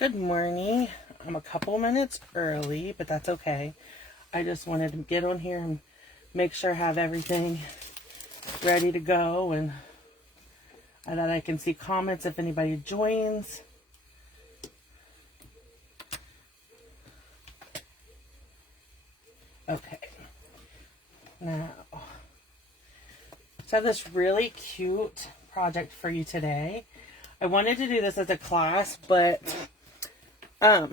Good morning. I'm a couple minutes early, but that's okay. I just wanted to get on here and make sure I have everything ready to go and that I can see comments if anybody joins. Okay. Now, so I have this really cute project for you today. I wanted to do this as a class, but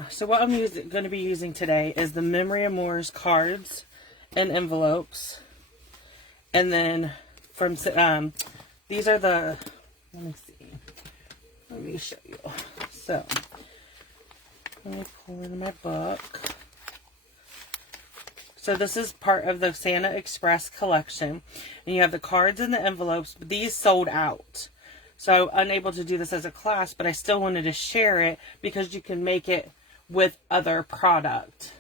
so what I'm going to be using today is the Memory of Moore's cards and envelopes. And then from these are the, let me show you. So let me pull in my book. So this is part of the Santa Express collection, and you have the cards and the envelopes, but these sold out. So I'm unable to do this as a class, but I still wanted to share it because you can make it with other product.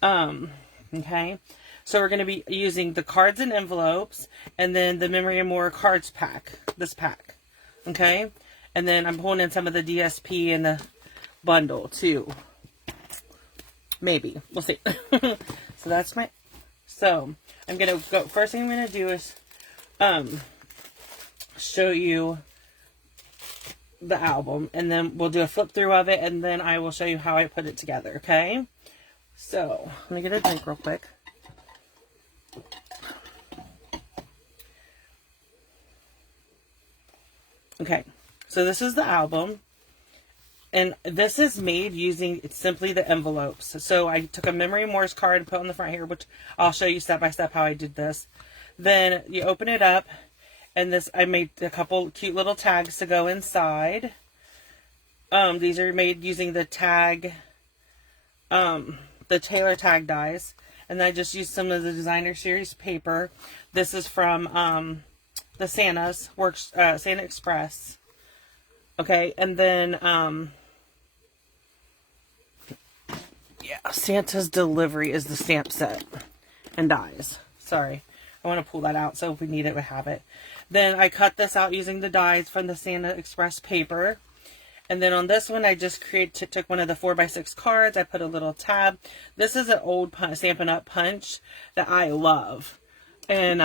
Okay. So we're going to be using the cards and envelopes and then the Memory of More cards pack, this pack. Okay. And then I'm pulling in some of the DSP in the bundle too. Maybe. We'll see. So that's my, so I'm going to go, first thing I'm going to do is, show you the album, and then we'll do a flip through of it, and then I will show you how I put it together. Okay, so let me get a drink real quick. Okay, so this is the album, and this is made using simply the envelopes. So I took a Memory of Moore's card and put on the front here, which I'll show you step by step how I did this. Then you open it up. And this, I made a couple cute little tags to go inside. These are made using the tag, the Taylor tag dies. And I just used some of the Designer Series paper. This is from the Santa's Works, Santa Express. Okay, and then, yeah, Santa's Delivery is the stamp set and dies. Sorry. I want to pull that out so if we need it, we have it. Then I cut this out using the dies from the Santa Express paper. And then on this one, I just took one of the 4x6 cards. I put a little tab. This is an old Stampin' Up! Punch that I love. And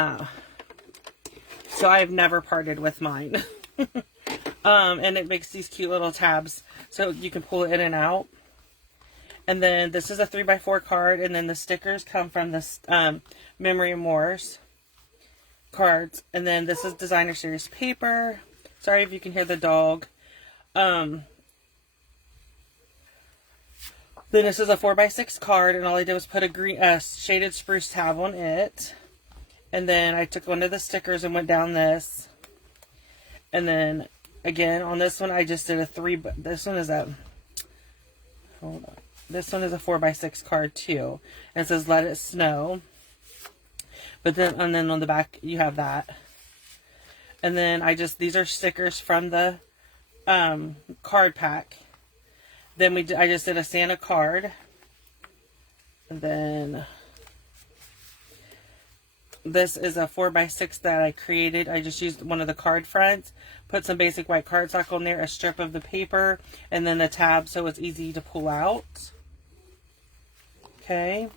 so I've never parted with mine. And it makes these cute little tabs so you can pull it in and out. And then this is a 3x4 card. And then the stickers come from this Memory of Moore's cards. And then this is Designer Series paper. Sorry if you can hear the dog. Then this is a 4x6 card, and all I did was put a green shaded spruce tab on it. And then I took one of the stickers and went down this. And then again on this one I just did this one is a, hold on. This one is a 4x6 card too. And it says Let It Snow. But then, and then on the back, you have that. And then these are stickers from the card pack. Then I just did a Santa card. And then this is a 4x6 that I created. I just used one of the card fronts, put some basic white cardstock on there, a strip of the paper, and then the tab so it's easy to pull out. Okay.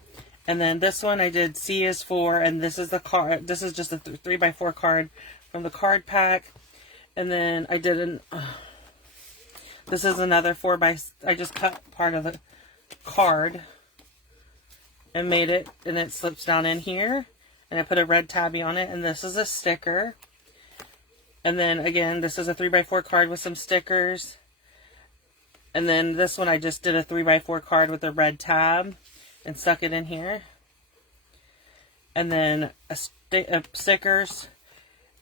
And then this one I did C is for, and this is the card. This is just a 3x4 card from the card pack. And then I did this is another 4x, I just cut part of the card and made it, and it slips down in here. And I put a red tabby on it, and this is a sticker. And then again, this is a 3x4 card with some stickers. And then this one I just did a 3x4 card with a red tab and stuck it in here. And then stickers.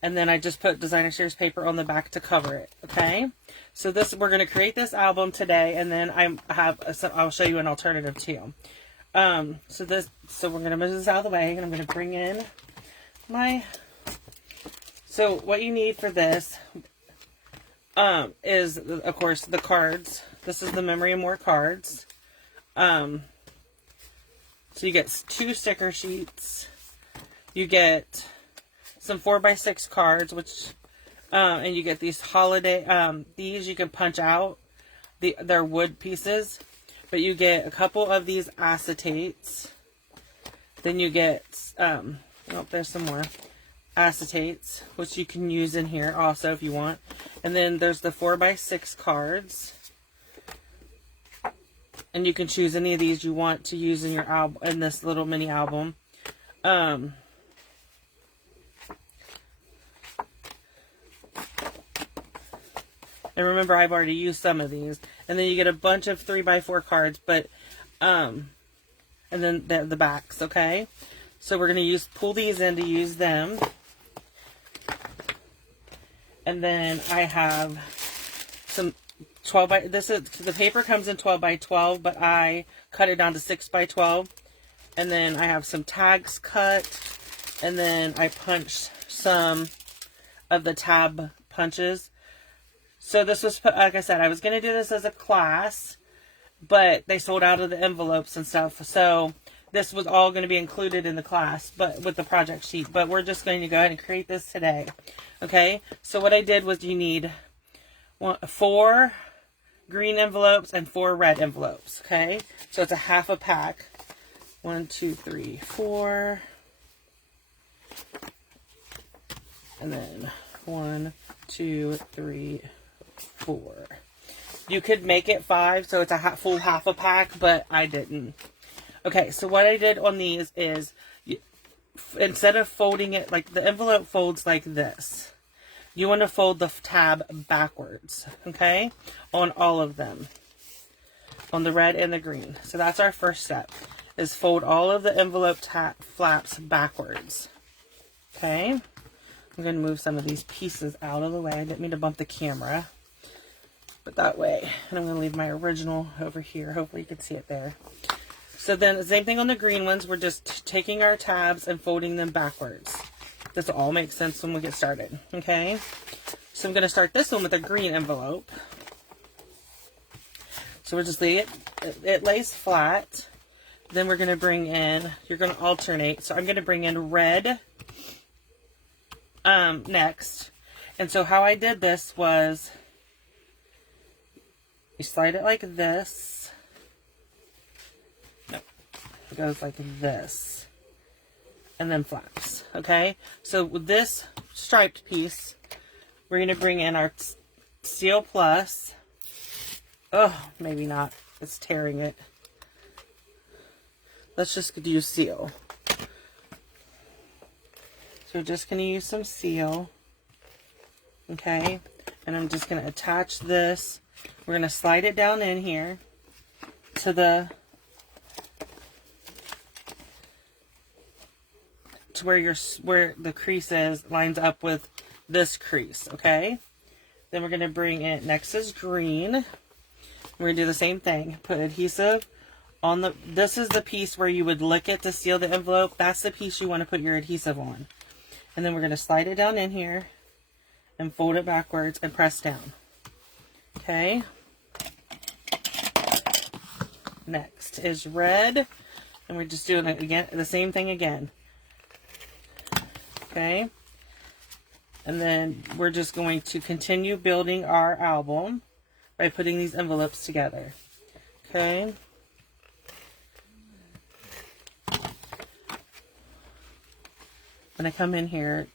And then I just put Designer Series paper on the back to cover it. Okay. So we're going to create this album today. And then I'll show you an alternative too. So we're going to move this out of the way. And I'm going to bring in so what you need for this, is of course the cards. This is the Memory of More cards. So you get 2 sticker sheets. You get some 4x6 cards, which, and you get these holiday, these you can punch out. they're wood pieces, but you get a couple of these acetates. Then you get, oh, there's some more acetates, which you can use in here also if you want. And then there's the 4x6 cards. And you can choose any of these you want to use in your album, in this little mini album. And remember, I've already used some of these. And then you get a bunch of 3x4 cards, but, and then the backs, okay? So we're going to pull these in to use them. And then I have some 12 by, the paper comes in 12 by 12, but I cut it down to 6 by 12. And then I have some tags cut. And then I punched some of the tab punches. So this was, like I said, I was going to do this as a class, but they sold out of the envelopes and stuff. So this was all going to be included in the class, but with the project sheet. But we're just going to go ahead and create this today. Okay, so what I did was you need 4 green envelopes and 4 red envelopes. Okay, so it's a half a pack. 1, 2, 3, 4. And then 1, 2, 3, 4. You could make it 5, so it's a full half a pack, but I didn't. Okay, so what I did on these is, instead of folding it, like the envelope folds like this, you want to fold the tab backwards, okay, on all of them, on the red and the green. So that's our first step, is fold all of the envelope flaps backwards, okay. I'm going to move some of these pieces out of the way. I didn't mean to bump the camera, but that way. And I'm going to leave my original over here. Hopefully you can see it there. So then the same thing on the green ones. We're just taking our tabs and folding them backwards. This will all make sense when we get started. Okay. So I'm going to start this one with a green envelope. So we're just leaving it lays flat. Then we're going to bring in, you're going to alternate. So I'm going to bring in red next. And so how I did this was, you slide it like this. No, it goes like this. And then flaps. Okay? So with this striped piece, we're going to bring in our Seal Plus. Oh, maybe not. It's tearing it. Let's just use Seal. So we're just going to use some Seal. Okay? And I'm just going to attach this. We're going to slide it down in here to where the crease is, lines up with this crease, okay? Then we're going to bring it, next is green. We're going to do the same thing. Put adhesive on this is the piece where you would lick it to seal the envelope. That's the piece you want to put your adhesive on. And then we're going to slide it down in here and fold it backwards and press down. Okay. Next is red. And we're just doing it again, the same thing again. Okay. And then we're just going to continue building our album by putting these envelopes together. Okay. When I come in here,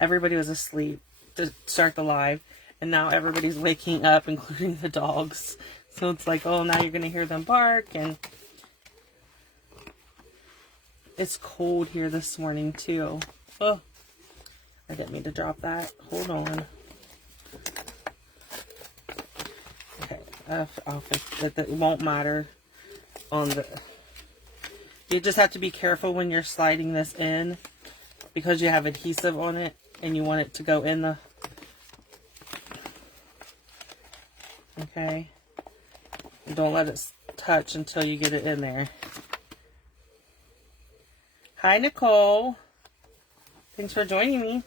everybody was asleep to start the live, and now everybody's waking up, including the dogs. So it's like, oh, now you're going to hear them bark, and it's cold here this morning, too. Oh, I didn't mean to drop that. Hold on. Okay, I'll fix it. It won't matter on the... You just have to be careful when you're sliding this in, because you have adhesive on it and you want it to go in the... Okay. Don't let it touch until you get it in there. Hi, Nicole. Thanks for joining me.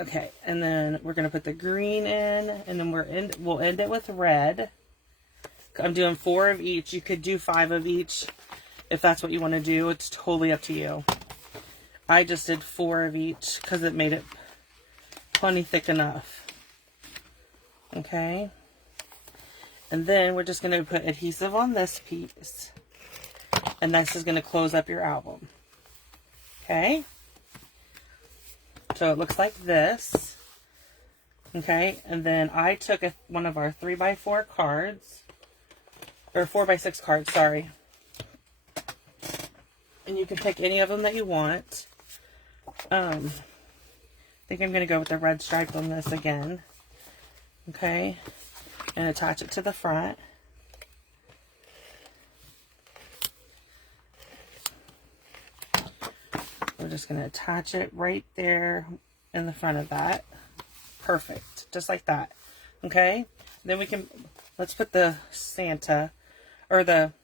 Okay, and then we're going to put the green in, and then we'll end it with red. I'm doing 4 of each. You could do 5 of each if that's what you want to do. It's totally up to you. I just did 4 of each because it made it plenty thick enough. Okay. And then we're just going to put adhesive on this piece. And this is going to close up your album. Okay. So it looks like this. Okay. And then I took one of our 3x4 cards. Or 4x6 cards, sorry. And you can pick any of them that you want. I think I'm going to go with the red stripe on this again. Okay. And attach it to the front. We're just going to attach it right there in the front of that. Perfect. Just like that. Okay. Then let's put the Santa or the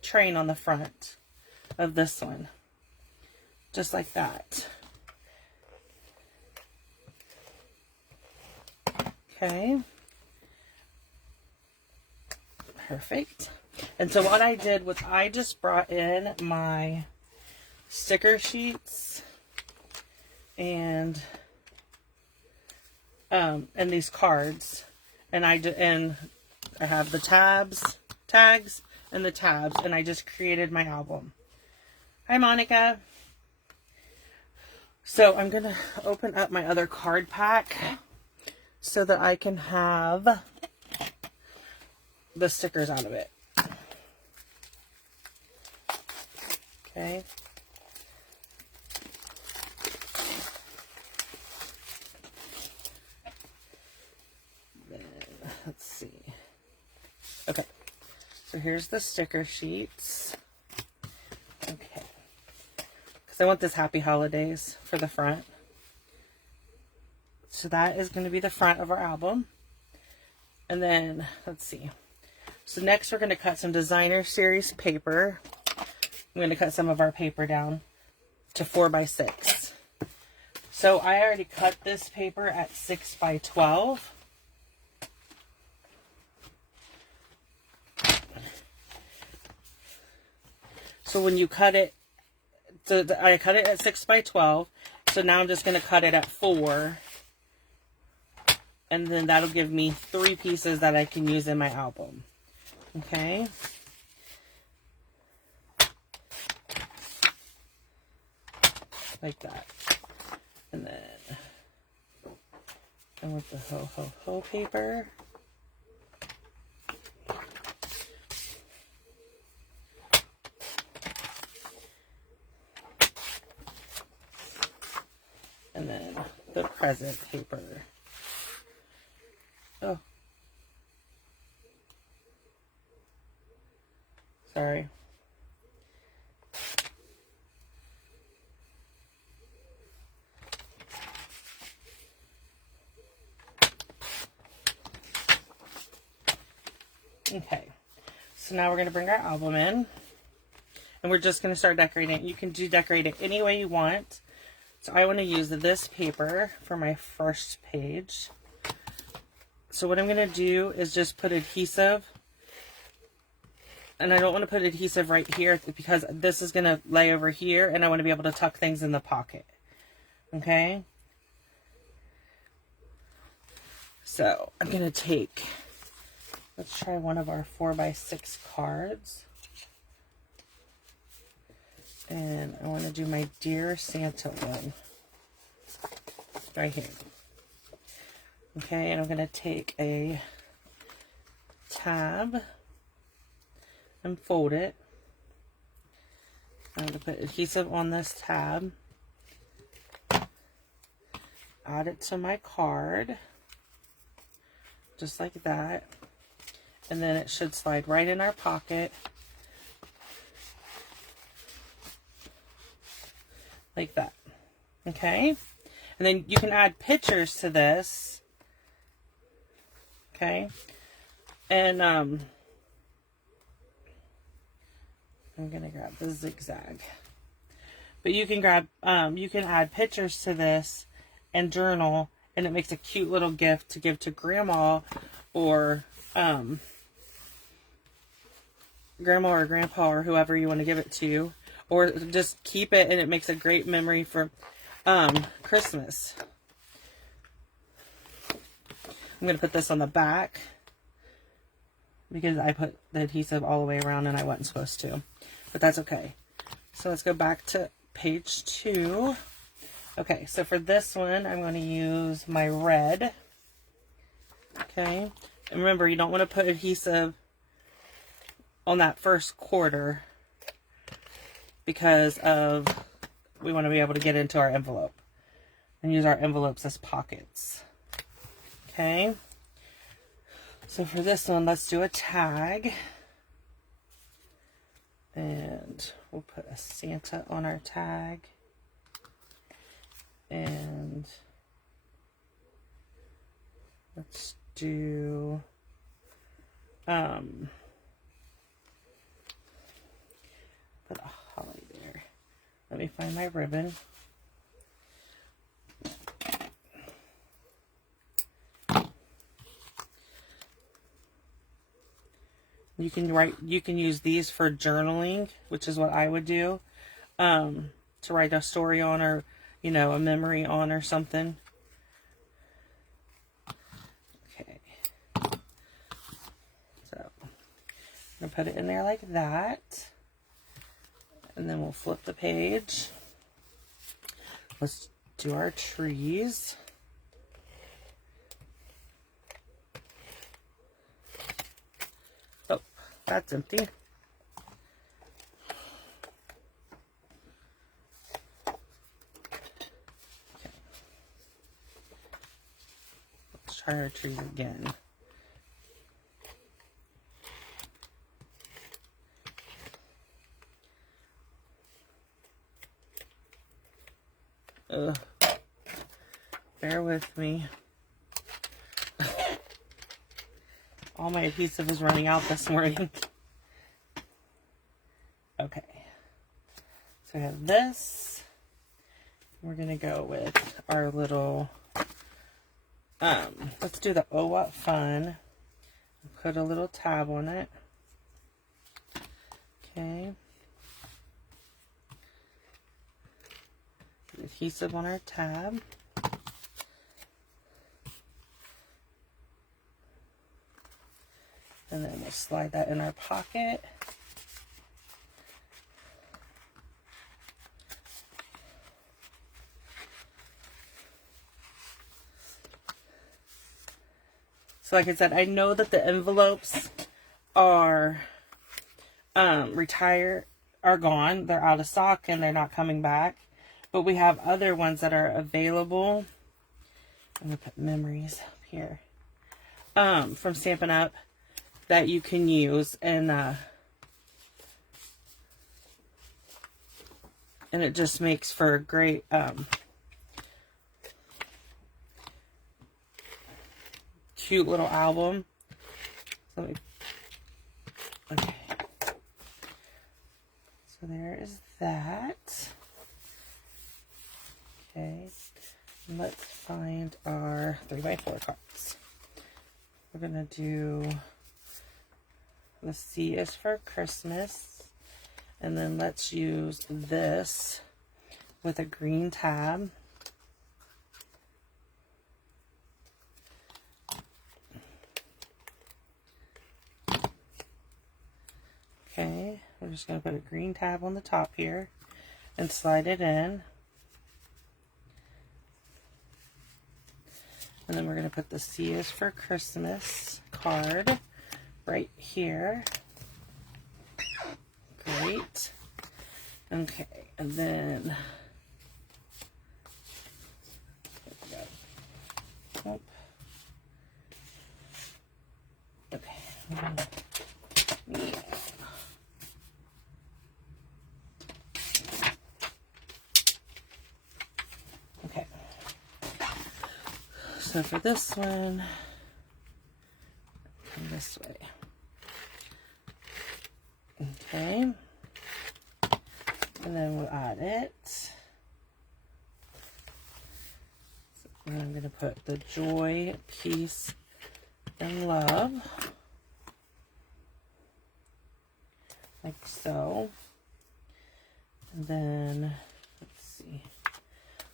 train on the front of this one. Just like that. Okay. Perfect. And so what I did was I just brought in my sticker sheets and these cards, and I have the tags and the tabs, and I just created my album. Hi, Monica. So I'm gonna open up my other card pack so that I can have the stickers out of it. Okay. Then, let's see. Okay. So here's the sticker sheets. Okay. Because I want this Happy Holidays for the front. So that is going to be the front of our album. And then, let's see. So next we're going to cut some designer series paper. I'm going to cut some of our paper down to 4x6. So I already cut this paper at 6x12. So when you cut it, I cut it at 6x12. So now I'm just going to cut it at 4. And then that'll give me 3 pieces that I can use in my album. Okay. Like that. And then I want the ho ho ho paper. And then the present paper. Oh. Sorry. Okay. So now we're going to bring our album in. And we're just going to start decorating. You can decorate it any way you want. So I want to use this paper for my first page. So what I'm going to do is just put adhesive. And I don't want to put adhesive right here because this is going to lay over here and I want to be able to tuck things in the pocket. Okay? So I'm going to take, let's try one of our 4x6 cards. And I want to do my Dear Santa one. Right here. Okay, and I'm going to take a tab and fold it. I'm going to put adhesive on this tab. Add it to my card. Just like that. And then it should slide right in our pocket. Like that. Okay? And then you can add pictures to this. Okay? And I'm going to grab the zigzag. But you can you can add pictures to this and journal, and it makes a cute little gift to give to grandma or grandpa or whoever you want to give it to. Or just keep it, and it makes a great memory for Christmas. I'm going to put this on the back because I put the adhesive all the way around and I wasn't supposed to, but that's okay. So let's go back to page 2. Okay, so for this one, I'm going to use my red. Okay, and remember, you don't want to put adhesive on that first quarter because we want to be able to get into our envelope and use our envelopes as pockets. Okay, so for this one, let's do a tag. And we'll put a Santa on our tag. And let's do put a holly there. Let me find my ribbon. You can use these for journaling, which is what I would do, to write a story on, or, you know, a memory on or something. Okay. So, I'm going to put it in there like that. And then we'll flip the page. Let's do our trees. Oh, that's empty. Okay. Let's try our trees again. Ugh. Bear with me. All my adhesive is running out this morning. Okay. So we have this. We're going to go with our little, let's do the Oh What Fun. Put a little tab on it. Okay. Adhesive on our tab. And then we'll slide that in our pocket. So like I said, I know that the envelopes are gone. They're out of stock and they're not coming back. But we have other ones that are available. I'm going to put memories up here. From Stampin' Up! That you can use, and it just makes for a great cute little album. So okay, so there is that. Okay, let's find our 3x4 cards. We're gonna do the C is for Christmas, and then let's use this with a green tab. Okay, we're just going to put a green tab on the top here and slide it in. And then we're going to put the C is for Christmas card right here. Great. Okay, and then there we go. Oh. Okay. Yeah. Okay. So for this one, come this way. Okay, and then we'll add it. So I'm going to put the joy, peace, and love, like so. And then, let's see,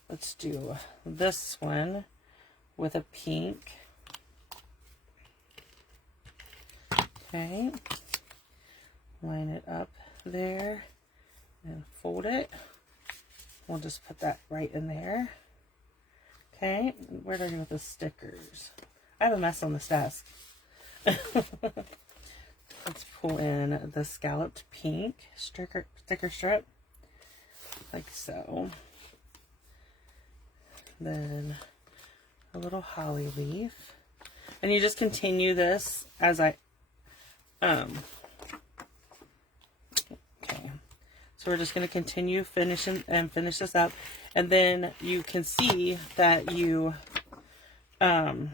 let's do this one with a pink. Okay, line it up there and fold it. We'll just put that right in there. Okay, where did I go with the stickers? I have a mess on this desk. Let's pull in the scalloped pink sticker strip, like so. Then a little holly leaf. And you just continue this as I, okay. So we're just going to continue finish this up. And then you can see that you, let's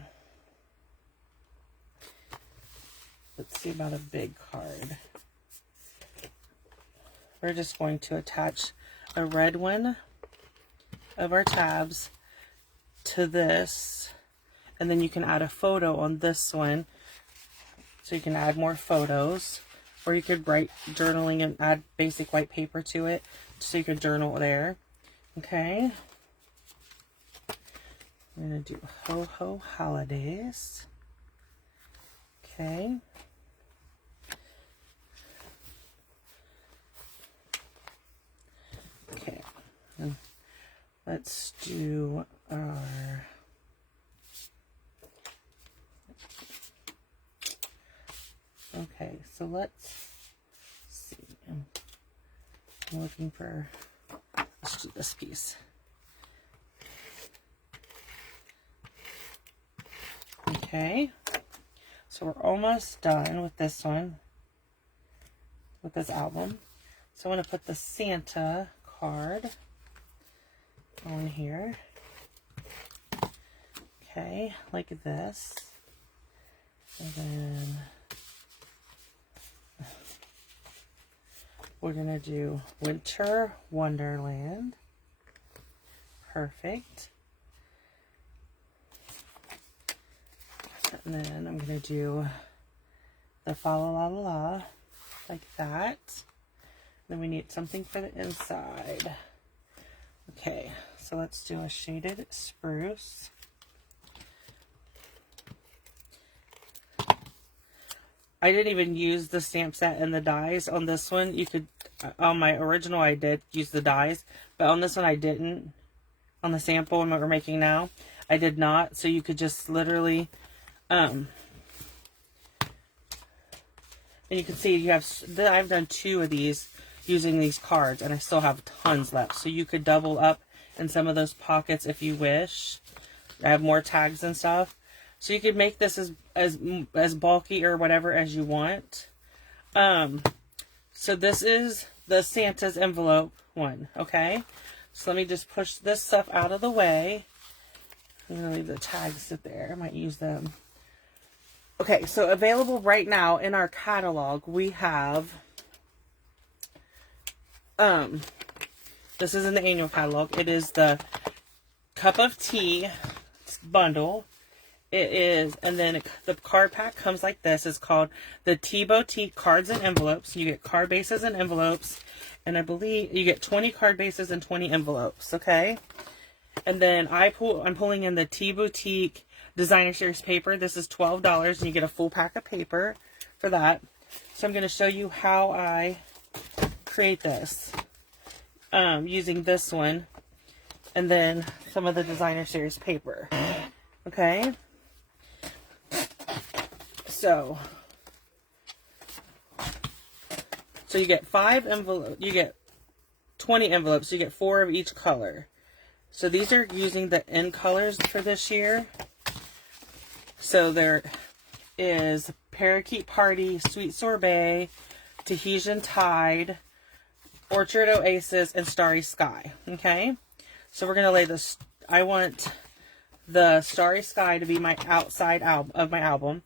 see about a big card. We're just going to attach a red one of our tabs to this. And then you can add a photo on this one. So you can add more photos. Or you could write journaling and add basic white paper to it. So you could journal there. Okay. I'm going to do Ho Ho Holidays. Okay. Okay. And let's do our... Okay, so let's see. I'm looking for, let's do this piece. Okay, so we're almost done with this one, with this album. So I'm going to put the Santa card on here. Okay, like this. And then we're going to do Winter Wonderland. Perfect. And then I'm going to do the Fa La La La La, like that. Then we need something for the inside. Okay, so let's do a shaded spruce. I didn't even use the stamp set and the dies on this one. You could, on my original I did use the dies, but on this one I didn't. On the sample and what we're making now, I did not. So you could just literally, and you can see you have, I've done 2 of these using these cards and I still have tons left. So you could double up in some of those pockets if you wish. I have more tags and stuff. So you could make this as bulky or whatever as you want. So this is the Santa's envelope one, okay? So let me just push this stuff out of the way. I'm going to leave the tags sit there. I might use them. Okay, so available right now in our catalog, we have, this is in the annual catalog. It is the Cup of Tea bundle. It is, and then the card pack comes like this. It's called the Tebow Tea Cards and Envelopes. You get card bases and envelopes, and I believe you get 20 card bases and 20 envelopes, okay? And then I'm pulling in the Tea Boutique Designer Series paper. This is $12, and you get a full pack of paper for that. So I'm going to show you how I create this using this one, and then some of the Designer Series paper, okay? So you get 5 envelopes, you get 20 envelopes, you get 4 of each color. So these are using the end colors for this year. So there is Parakeet Party, Sweet Sorbet, Tahitian Tide, Orchard Oasis, and Starry Sky. Okay? So we're going to lay this, I want the Starry Sky to be my outside of my album.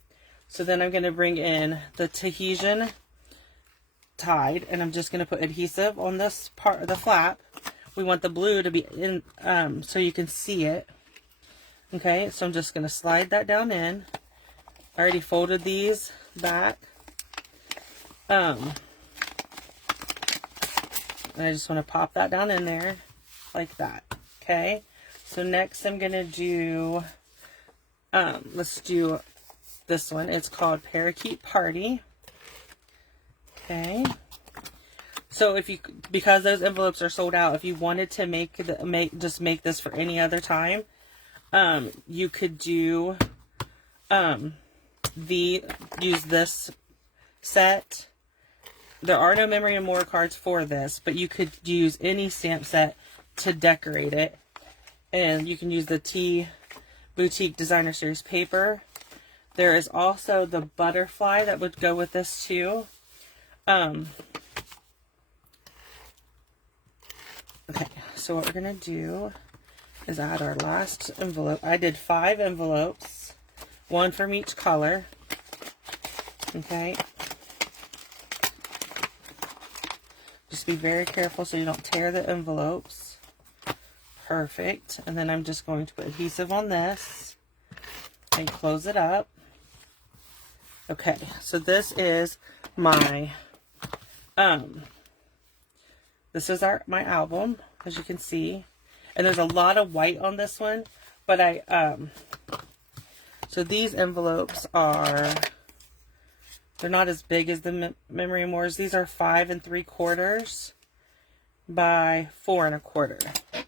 So then I'm going to bring in the Tahitian Tide, and I'm just going to put adhesive on this part of the flap. We want the blue to be in, so you can see it. Okay, so I'm just going to slide that down in. I already folded these back. And I just want to pop that down in there like that. Okay, so next I'm going to do, let's do this one. It's called Parakeet Party. Okay. So if you, because those envelopes are sold out, if you wanted to make this for any other time, you could do, use this set. There are no memory and more cards for this, but you could use any stamp set to decorate it. And you can use the T Boutique Designer Series paper. There is also the butterfly that would go with this too. Okay, so what we're going to do is add our last envelope. I did 5 envelopes, 1 from each color. Okay. Just be very careful so you don't tear the envelopes. Perfect. And then I'm just going to put adhesive on this and close it up. Okay, so this is my this is my album, as you can see. And there's a lot of white on this one, but so these envelopes are, they're not as big as the Memory Moors. These are 5 3/4 by 4 1/4.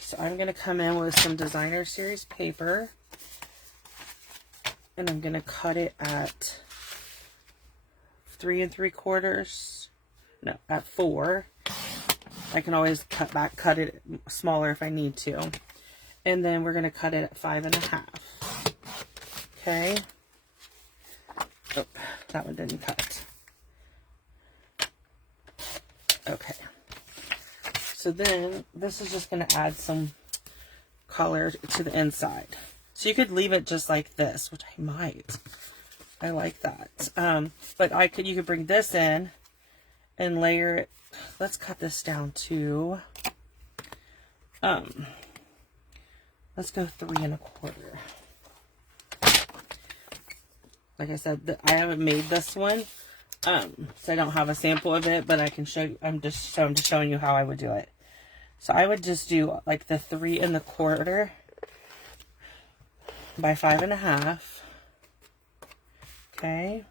So I'm going to come in with some Designer Series paper, and I'm going to cut it at 3 3/4. No, at 4. I can always cut it smaller if I need to. And then we're going to cut it at 5 1/2. Okay. Oh, that one didn't cut. Okay. So then this is just going to add some color to the inside. So you could leave it just like this, which I might. I like that. But you could bring this in and layer it. Let's cut this down to, let's go 3 1/4. Like I said, I haven't made this one, so I don't have a sample of it, but I can show you. I'm just showing you how I would do it. So I would just do like the 3 1/4 by 5 1/2. Okay.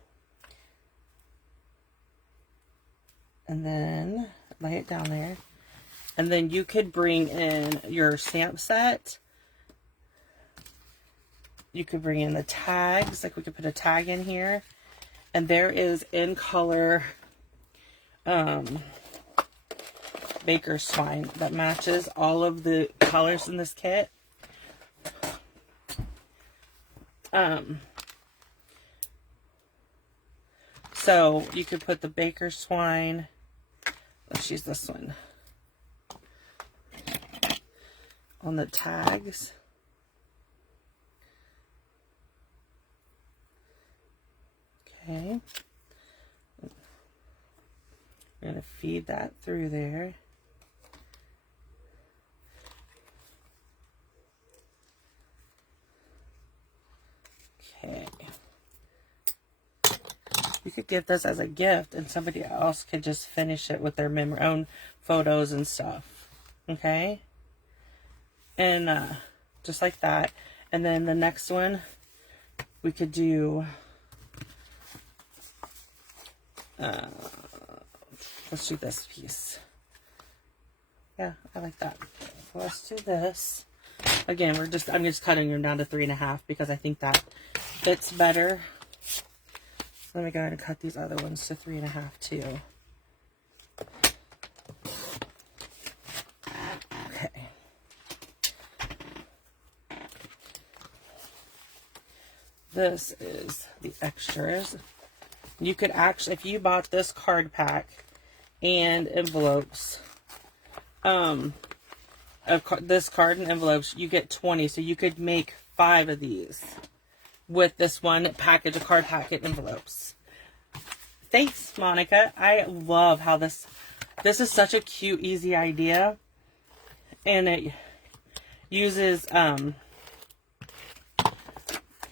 And then lay it down there. And then you could bring in your stamp set. You could bring in the tags. Like we could put a tag in here. And there is in color baker's twine that matches all of the colors in this kit. So you could put the baker's twine. Let's use this one on the tags. Okay. I'm going to feed that through there. Okay. You could give this as a gift and somebody else could just finish it with their own photos and stuff. Okay? And just like that. And then the next one, we could do, let's do this piece. Yeah, I like that. So let's do this. Again, I'm just cutting them down to 3 1/2 because I think that fits better. Let me go ahead and cut these other ones to 3 1/2 too. Okay. This is the extras. You could actually, if you bought this card pack and envelopes, this card and envelopes, you get 20. So you could make 5 of these with this one package of card packet envelopes. Thanks, Monica. I love how this is such a cute, easy idea. And it uses, like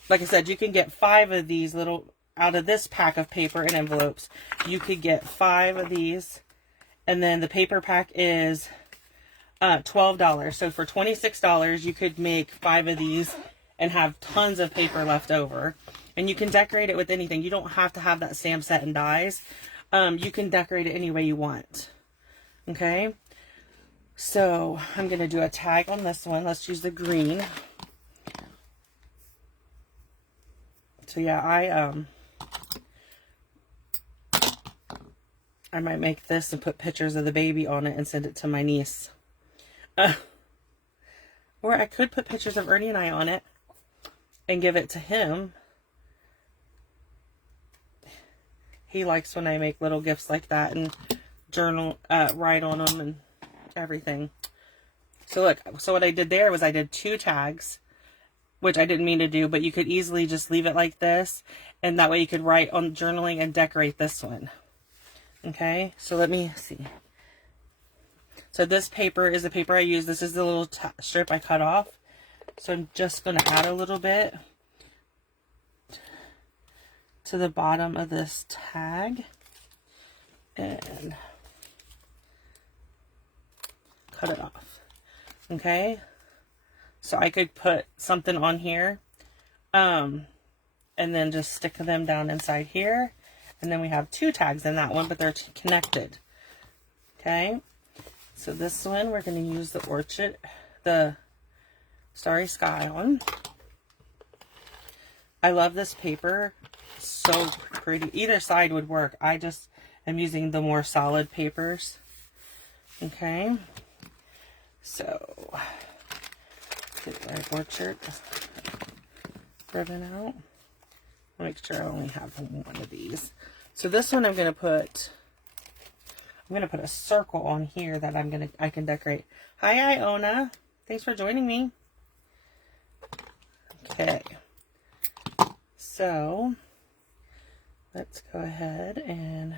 I said, you can get 5 of these little, out of this pack of paper and envelopes, you could get 5 of these. And then the paper pack is $12. So for $26, you could make 5 of these and have tons of paper left over. And you can decorate it with anything. You don't have to have that stamp set and dies. You can decorate it any way you want. Okay, so I'm going to do a tag on this one. Let's use the green. So yeah, I might make this and put pictures of the baby on it and send it to my niece. Or I could put pictures of Ernie and I on it and give it to him. He likes when I make little gifts like that and journal, write on them and everything. So look, so what I did there was I did 2 tags, which I didn't mean to do, but you could easily just leave it like this, and that way you could write on journaling and decorate this one. Okay, so let me see. So this paper is the paper I use. This is the little strip I cut off. So I'm just going to add a little bit to the bottom of this tag and cut it off. Okay, so I could put something on here and then just stick them down inside here, and then we have 2 tags in that one, but they're connected. Okay, so this one we're going to use the Starry Sky on. I love this paper, so pretty. Either side would work. I just am using the more solid papers. Okay, so get my orchard ribbon out. Make sure I only have one of these. So this one I'm gonna put a circle on here that I can decorate. Hi Iona, thanks for joining me. Okay, so let's go ahead and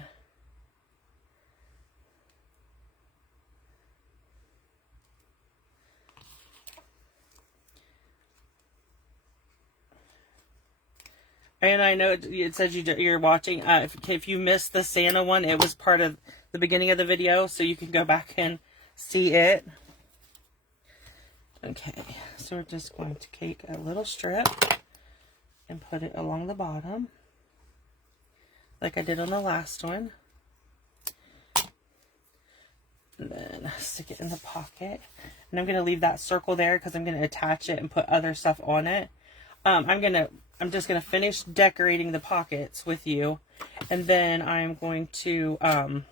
I know it says you're watching. If you missed the Santa one, it was part of the beginning of the video, so you can go back and see it. Okay, so we're just going to take a little strip and put it along the bottom, like I did on the last one. And then stick it in the pocket. And I'm going to leave that circle there because I'm going to attach it and put other stuff on it. I'm just going to finish decorating the pockets with you. And then I'm going to, I'm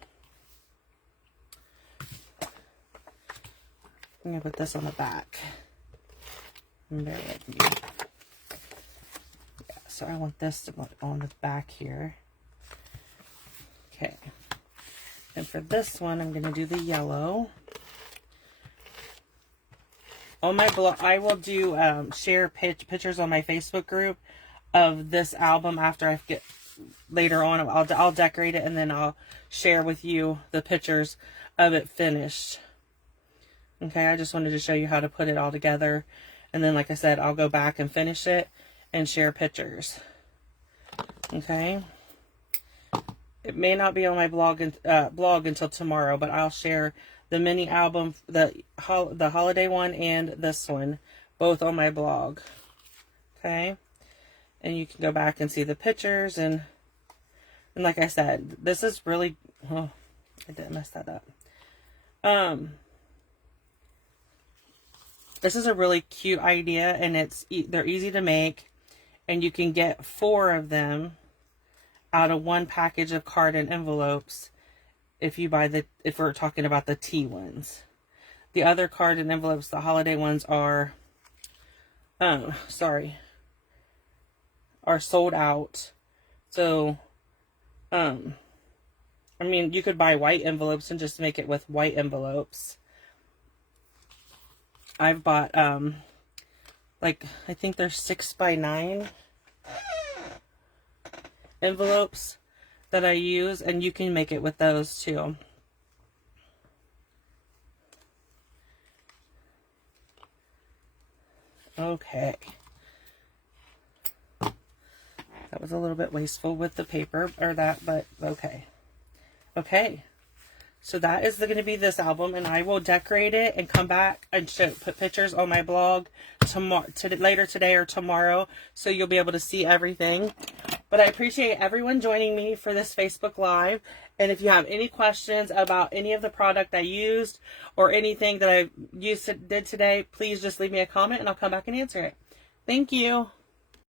going to put this on the back. Bear with me. Yeah, so I want this to go on the back here. Okay. And for this one, I'm going to do the yellow. On my blog, I will do share pictures on my Facebook group of this album after I get later on. I'll decorate it and then I'll share with you the pictures of it finished. Okay, I just wanted to show you how to put it all together, and then like I said, I'll go back and finish it and share pictures. Okay, it may not be on my blog until tomorrow, but I'll share the mini album, the holiday one and this one, both on my blog. Okay, and you can go back and see the pictures, and like I said, this is really, oh, I didn't mess that up. This is a really cute idea, and they're easy to make, and you can get 4 of them out of one package of card and envelopes if we're talking about the T ones. The other card and envelopes, the holiday ones, are sold out. So I mean, you could buy white envelopes and just make it with white envelopes. I've bought like, I think they're 6x9 envelopes that I use, and you can make it with those too. Okay, that was a little bit wasteful with the paper or that, but okay. So that is going to be this album, and I will decorate it and come back and put pictures on my blog later today or tomorrow, so you'll be able to see everything. But I appreciate everyone joining me for this Facebook Live. And if you have any questions about any of the product I used or anything that I did today, please just leave me a comment and I'll come back and answer it. Thank you.